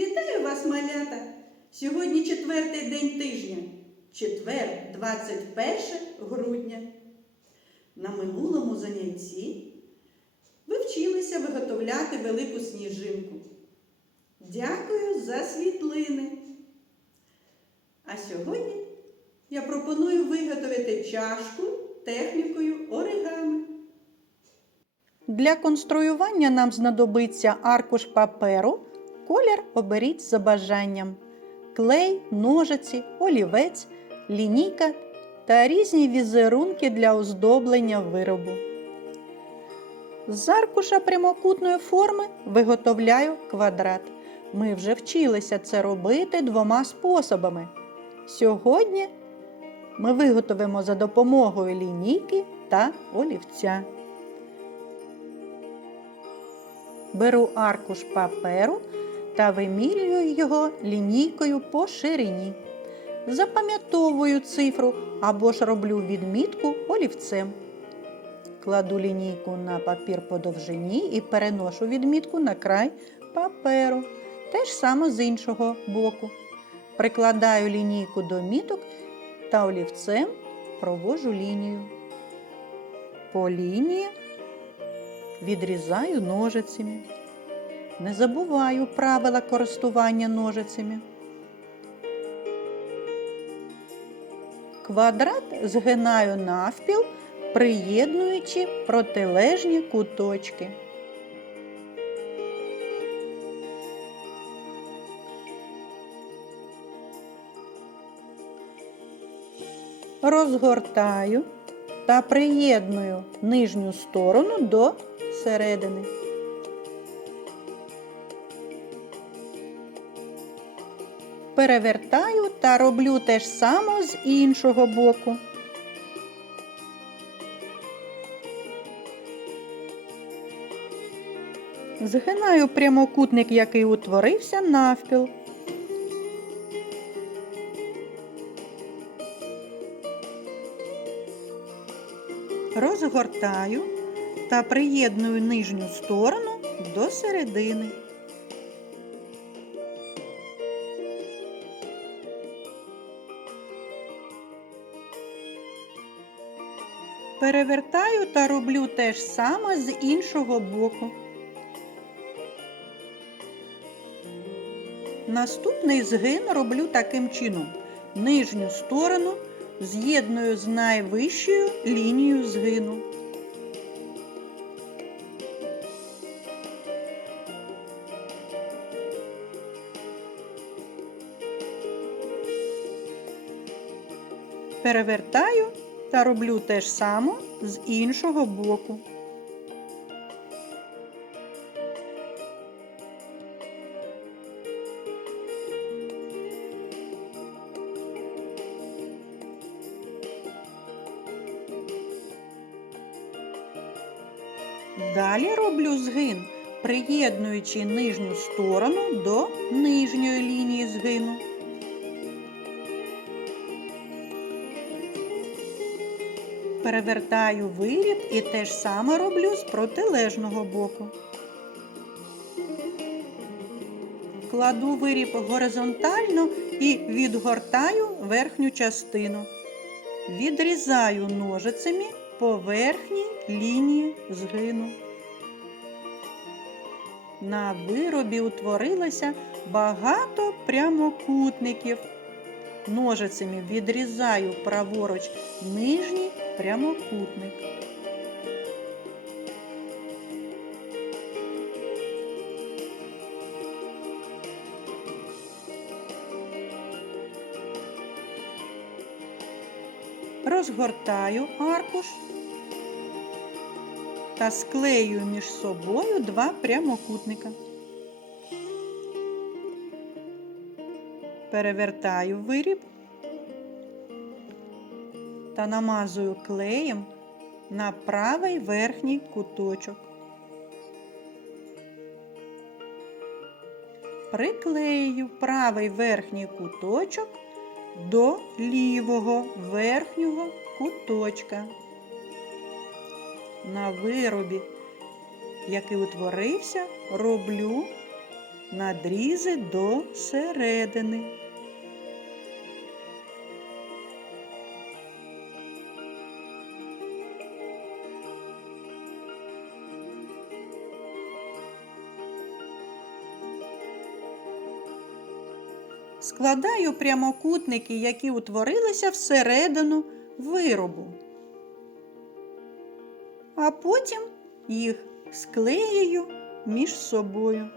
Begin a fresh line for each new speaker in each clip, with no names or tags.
Вітаю вас, малята! Сьогодні четвертий день тижня, четвер, 21 грудня. На минулому занятті ви вчилися виготовляти велику сніжинку. Дякую за світлини. А сьогодні я пропоную виготовити чашку технікою оригами. Для конструювання нам знадобиться аркуш паперу. Колір оберіть за бажанням. Клей, ножиці, олівець, лінійка та різні візерунки для оздоблення виробу. З аркуша прямокутної форми виготовляю квадрат. Ми вже вчилися це робити двома способами. Сьогодні ми виготовимо за допомогою лінійки та олівця. Беру аркуш паперу та вимірюю його лінійкою по ширині. Запам'ятовую цифру або ж роблю відмітку олівцем. Кладу лінійку на папір по довжині і переношу відмітку на край паперу. Те ж саме з іншого боку. Прикладаю лінійку до міток та олівцем провожу лінію. По лінії відрізаю ножицями. Не забуваю правила користування ножицями. Квадрат згинаю навпіл, приєднуючи протилежні куточки. Розгортаю та приєдную нижню сторону до середини. Перевертаю та роблю те ж саме з іншого боку. Згинаю прямокутник, який утворився навпіл. Розгортаю та приєдную нижню сторону до середини. Перевертаю та роблю те ж саме з іншого боку. Наступний згин роблю таким чином. Нижню сторону з'єдную з найвищою лінією згину. Перевертаю та роблю те ж саме з іншого боку. Далі роблю згин, приєднуючи нижню сторону до нижньої лінії згину. Перевертаю виріб і те ж саме роблю з протилежного боку. Кладу виріб горизонтально і відгортаю верхню частину. Відрізаю ножицями по верхній лінії згину. На виробі утворилося багато прямокутників. Ножицями відрізаю праворуч нижній прямокутник. Розгортаю аркуш та склею між собою два прямокутника. Перевертаю виріб та намазую клеєм на правий верхній куточок. Приклею правий верхній куточок до лівого верхнього куточка. На виробі, який утворився, роблю надрізи до середини. Складаю прямокутники, які утворилися всередину виробу. А потім їх склеюю між собою.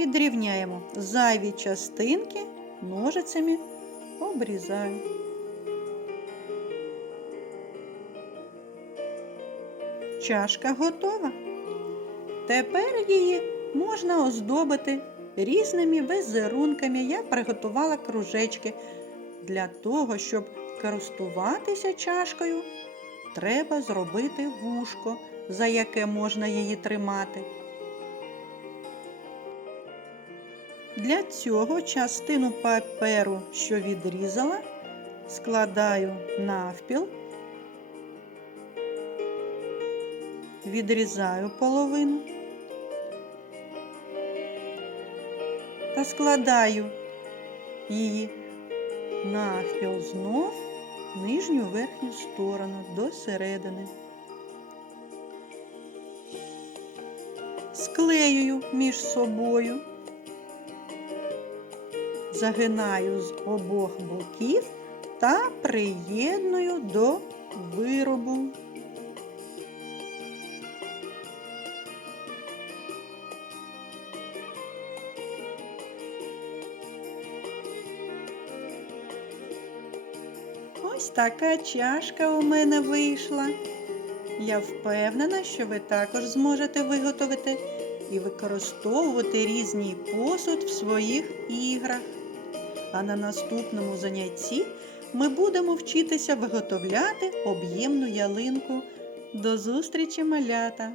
Підрівняємо зайві частинки ножицями обрізаю. Чашка готова. Тепер її можна оздобити різними візерунками. Я приготувала кружечки. Для того, щоб користуватися чашкою, треба зробити вушко, за яке можна її тримати. Для цього частину паперу, що відрізала, складаю навпіл, відрізаю половину. Та складаю її навпіл знов нижню верхню сторону до середини. Склеюю між собою загинаю з обох боків та приєдную до виробу. Ось така чашка у мене вийшла. Я впевнена, що ви також зможете виготовити і використовувати різний посуд в своїх іграх. А на наступному занятті ми будемо вчитися виготовляти об'ємну ялинку. До зустрічі, малята!